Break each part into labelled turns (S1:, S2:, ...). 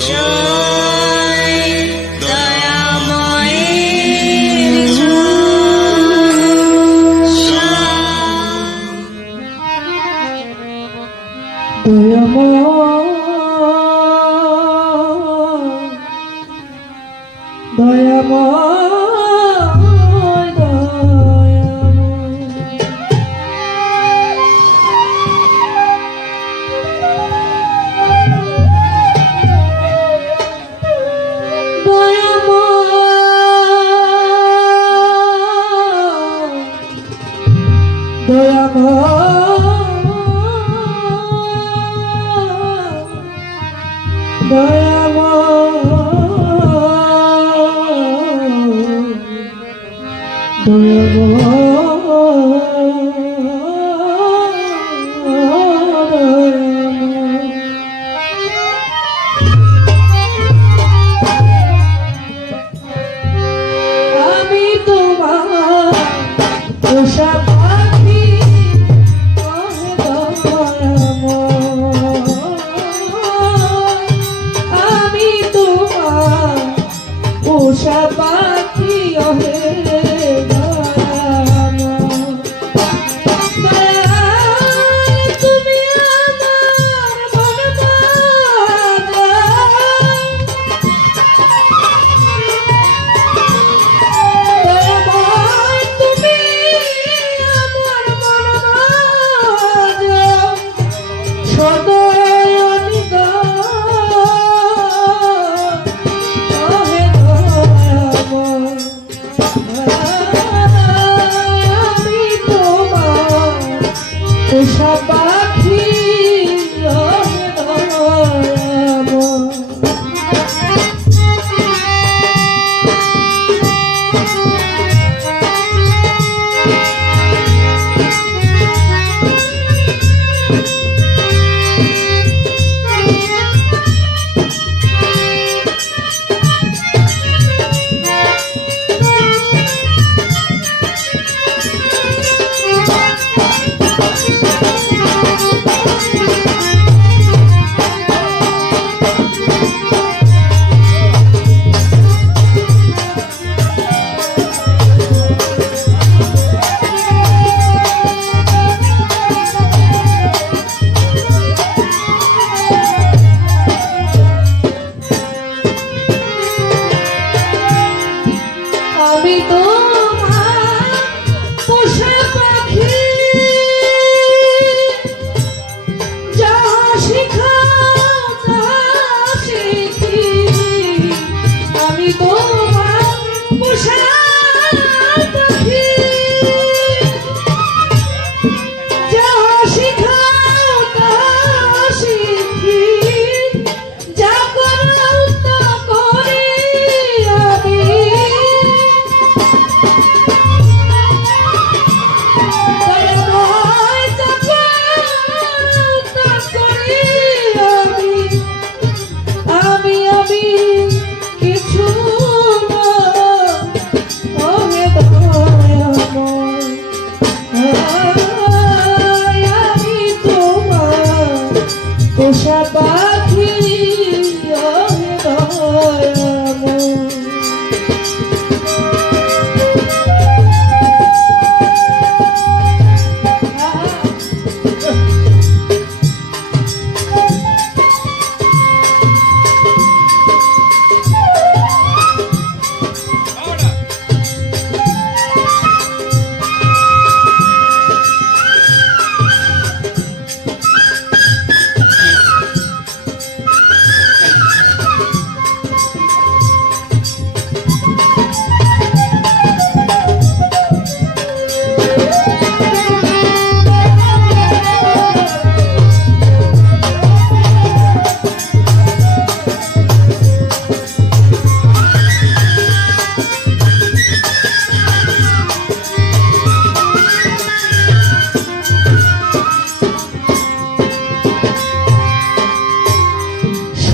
S1: জয় দয়াময়ের জয় দয়াময়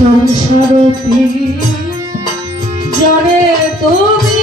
S1: সংসারপি জানে তুমি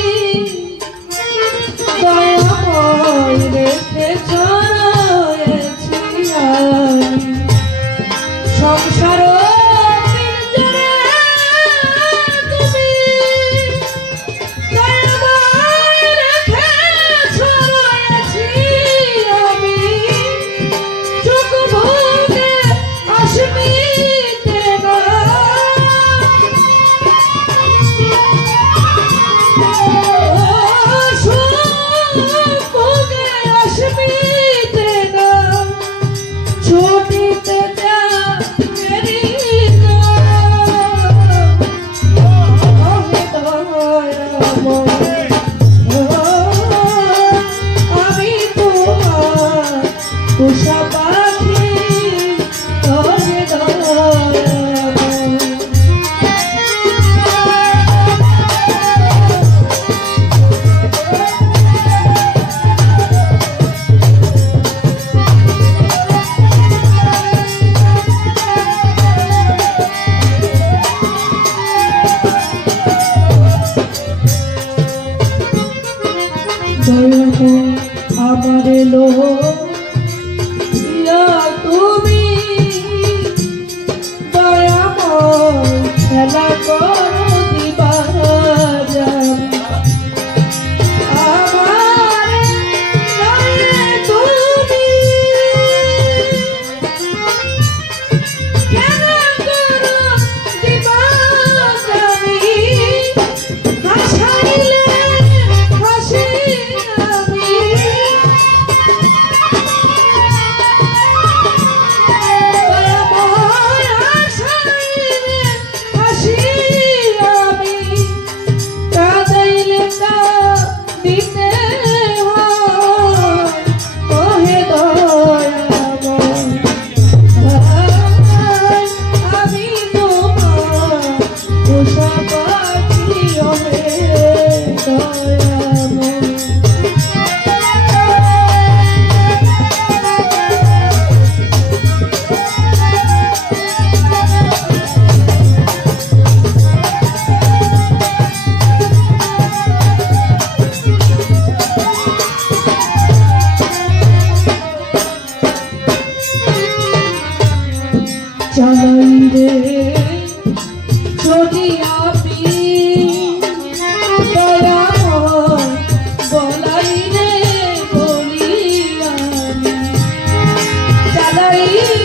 S1: আমার এলো Bye.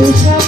S1: Krishna